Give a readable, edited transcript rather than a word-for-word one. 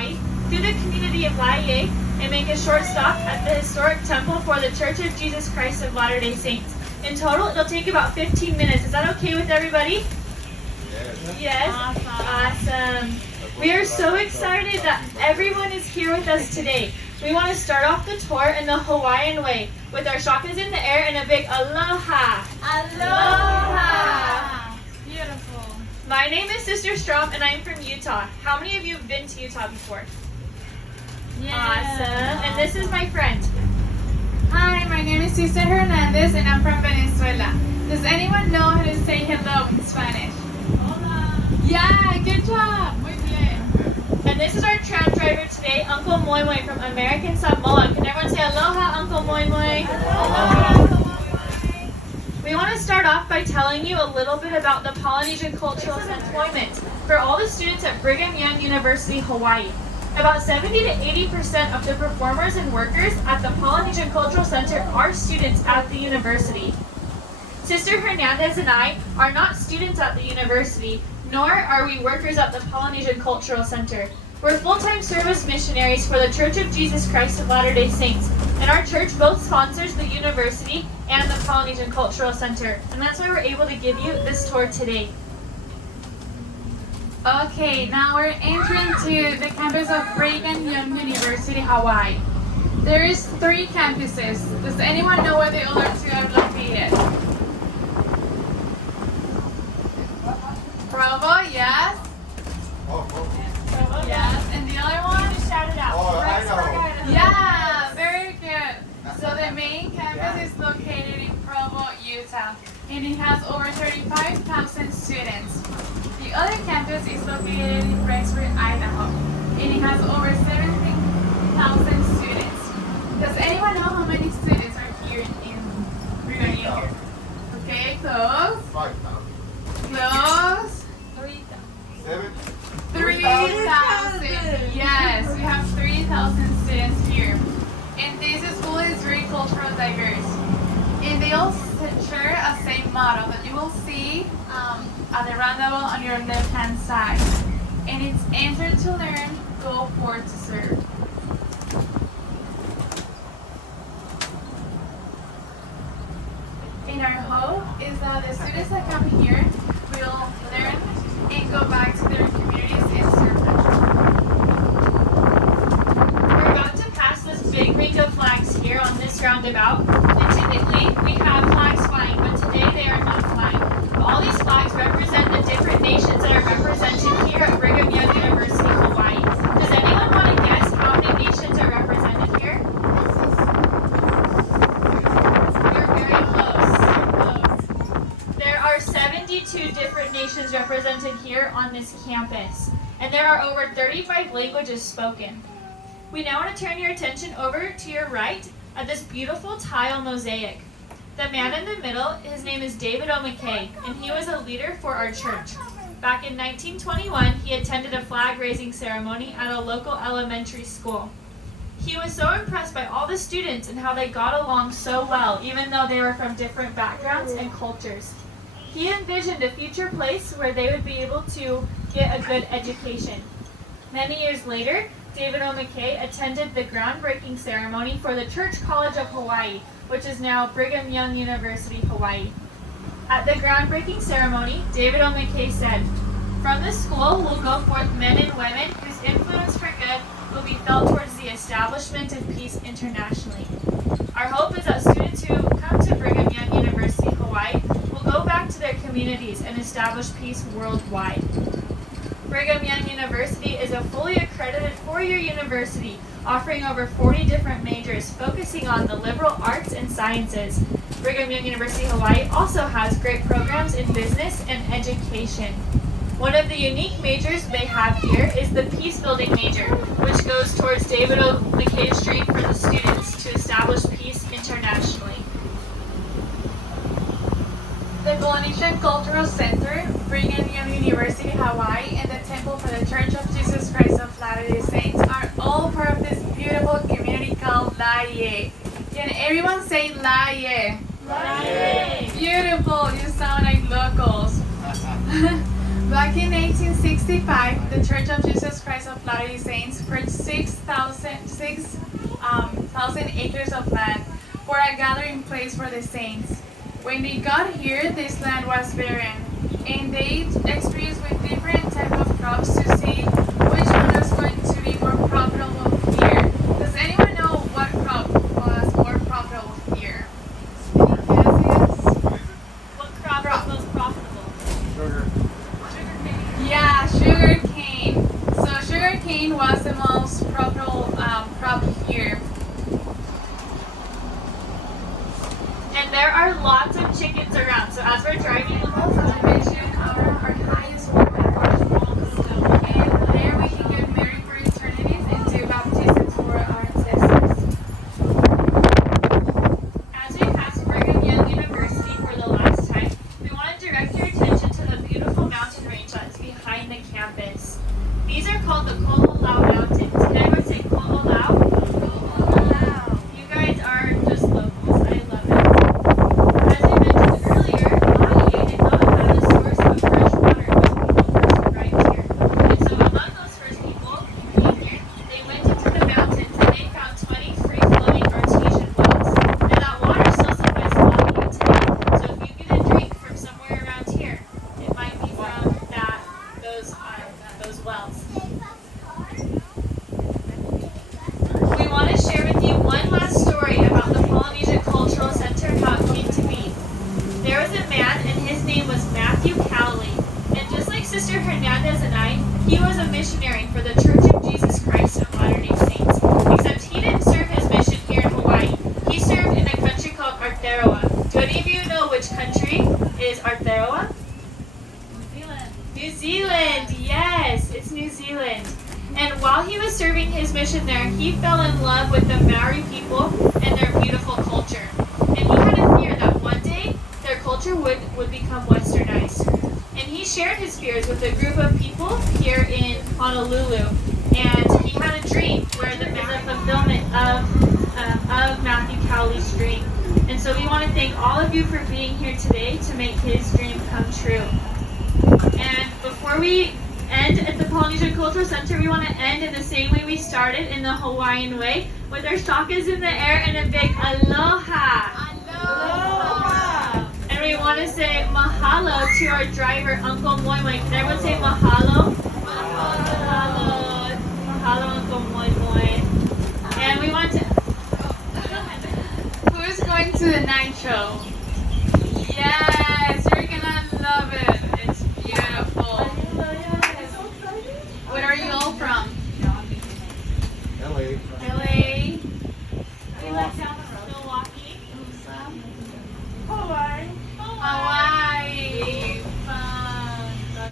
Hawaii, through the community of Laie, and make a short stop at the historic temple for the Church of Jesus Christ of Latter-day Saints. In total, it'll take about 15 minutes. Is that okay with everybody? Yes? Awesome. We are so excited that everyone is here with us today. We want to start off the tour in the Hawaiian way with our shakas in the air and a big aloha. Aloha. Beautiful. My name is Sister Strom and I'm from Utah. How many of you have been to Utah before? Awesome. And this is my friend. Hi, my name is Sister Hernandez and I'm from Venezuela. Does anyone know how to say hello in Spanish? Hola. Yeah, good job. Muy bien. And this is our tram driver today, Uncle Moi Moi from American Samoa. Can everyone say aloha, Uncle Moi Moi? Aloha. We want to start off by telling you a little bit about the Polynesian Cultural Employment for all the students at Brigham Young University, Hawaii. About 70 to 80% of the performers and workers at the Polynesian Cultural Center are students at the university. Sister Hernandez and I are not students at the university, nor are we workers at the Polynesian Cultural Center. We're full-time service missionaries for the Church of Jesus Christ of Latter-day Saints, and our church both sponsors the university and the Polynesian Cultural Center, and that's why we're able to give you this tour today. Okay, now we're entering to the campus of Brigham Young University, Hawaii. There is 3 campuses. Does anyone know where the other 2 are located? Provo, yes. Yes, and the other one? Shout it out. Yeah, very good. So the main campus is located in Provo, Utah, and it has over 35,000 students. The other campus is located in Rexburg, Idaho, and it has over 17,000 students. Does anyone know how many students are here in Brigham Young? Okay, close. 5,000. Close. 3,000. Yes, we have 3,000 students here. And this school is very culturally diverse. And they all share a same motto that you will see at the roundabout on your left-hand side. And it's enter to learn, go forth to serve. And our hope is that the students that come here will learn and go back to their communities and serve them. We're about to pass this big ring of flags here on this roundabout, and typically we have flags flying, but today they are not flying. All these flags represent the different nations that are represented here at Brigham Young University, Hawaii. Does anyone want to guess how many nations are represented here? You're very close. There are 72 different nations represented here on this campus, and there are over 35 languages spoken. We now want to turn your attention over to your right at this beautiful tile mosaic. The man in the middle, his name is David O. McKay, and he was a leader for our church. Back in 1921, he attended a flag-raising ceremony at a local elementary school. He was so impressed by all the students and how they got along so well, even though they were from different backgrounds and cultures. He envisioned a future place where they would be able to get a good education. Many years later, David O. McKay attended the groundbreaking ceremony for the Church College of Hawaii, which is now Brigham Young University, Hawaii. At the groundbreaking ceremony, David O. McKay said, "From this school will go forth men and women whose influence for good will be felt towards the establishment of peace internationally." Our hope is that students who come to Brigham Young University, Hawaii will go back to their communities and establish peace worldwide. Brigham Young University is a fully accredited 4-year university offering over 40 different majors focusing on the liberal arts and sciences. Brigham Young University Hawaii also has great programs in business and education. One of the unique majors they have here is the Peace Building major, which goes towards David O. McKay's dream for the students to establish peace internationally. The Polynesian Cultural Center, Brigham Young University, Hawaii, and the Temple for the Church of Jesus Christ of Latter-day Saints are all part of this beautiful community called Laie. Can everyone say Laie? Laie. Beautiful, you sound like locals. Back in 1865, the Church of Jesus Christ of Latter-day Saints purchased 6,000 acres of land for a gathering place for the saints. When they got here, this land was barren, and they experienced with different types of crops to see which one was going to be more profitable here. Does anyone know what crop was more profitable here? Any guesses? What crop is most profitable? Yeah, sugar cane. So sugar cane was the most profitable crop here. And there are lots of chickens around. So as we're driving along, Television, our highest one, and there we can get married for eternities and do baptisms for our ancestors. as we pass Brigham Young University for the last time, we want to direct your attention to the beautiful mountain range that's behind the campus. These are called the Ko'olau Mountains. Can everyone say Ko'olau? You guys are just locals. I love it. As we mentioned earlier, Hawaii did not have a source of fresh water when people first arrived here. And so among those first people who came here, they went into the mountains and they found 20 free-flowing artesian wells. And that water still supplies Hawaii today. So if you get a drink from somewhere around here, it might be from those wells. We want to share with you one last story about the Polynesia Cultural Center and how it came to be. There was a man and his name was Matthew Cowley. And just like Sister Hernandez and I, he was a missionary for the Church of Jesus Christ of Latter-day Saints. Except he didn't serve his mission here in Hawaii. He served in a country called Aotearoa. Do any of you know which country is Aotearoa? New Zealand, yes, it's New Zealand. And while he was serving his mission there, he fell in love with the Maori people and their beautiful culture. And he had a fear that one day their culture would become westernized. And he shared his fears with a group of people here in Honolulu. And he had a dream where there was a fulfillment of Matthew Cowley's dream. And so we want to thank all of you for being here today to make his dream come true. And before we end at the Polynesia Cultural Center, we want to end in the same way we started, in the Hawaiian way, with our shakas in the air and a big aloha. Aloha. And we want to say mahalo to our driver, Uncle Moi Moi. Can everyone say mahalo?